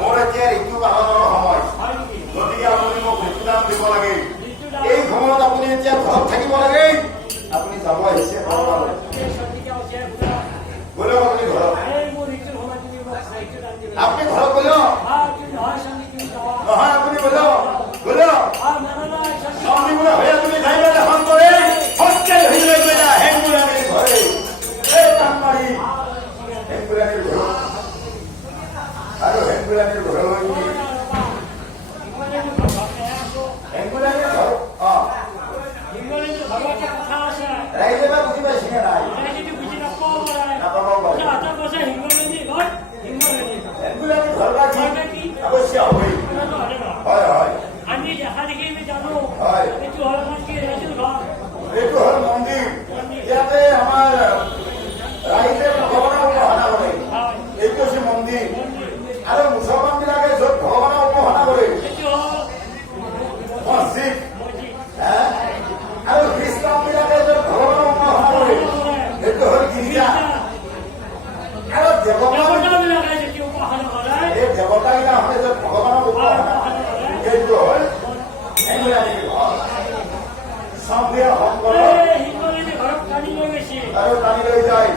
মোৰ এতিয়া ঋতু বাহনৰ সময়, গতিকে আপুনি দাম দিব লাগে এই সময়ত আপুনি এতিয়া ঘৰত থাকিব লাগে আপুনি যাব আহিছে গ'লেও আপুনি ঘৰত আপুনি ঘৰত গ'লেও নহয় আপুনি গ'লেও সন্ধিবলৈ হৈ আপুনি যাই পেলাই এখন কৰে হস্তেল হৈ লৈ পেলাই হেংগুৰাণীৰ ঘৰে এই টান মাৰি হেংগুৰাণীৰ ঘৰ আৰু হেংগুৰাণীৰ ঘৰলৈ হেংগুৰাণীৰ ঘৰ ৰাইজে বা বুজি পাইছে নে নাই নাপাব পাৰে হেংগুৰাণীৰ ঘৰ বা কি অৱশ্য হ'বই হয় হয় আমি দেখা দেখি আমি জানো হয় এইটো হ'ল এইটো হ'ল মন্দিৰ ইয়াতে আমাৰ ৰাইজে ভগৱানক উপাসনা কৰে এইটো হৈছে মন্দিৰ আৰু মুছলমান বিলাকে য'ত ভগৱানক উপাসনা কৰে মছজিদ আৰু খ্ৰীষ্টান বিলাকে য'ত ভগৱানক উপাসনা কৰে সেইটো হ'ল গীৰ্জা আৰু দেৱতাবিলাকে এই দেৱতাবিলাকে য'ত ভগৱানক উপাসনা সেইটো হ'ল হেংগুৰাণীৰ ঘৰ চন্দ্ৰীয় শংকৰ আৰু টানি লৈ যায়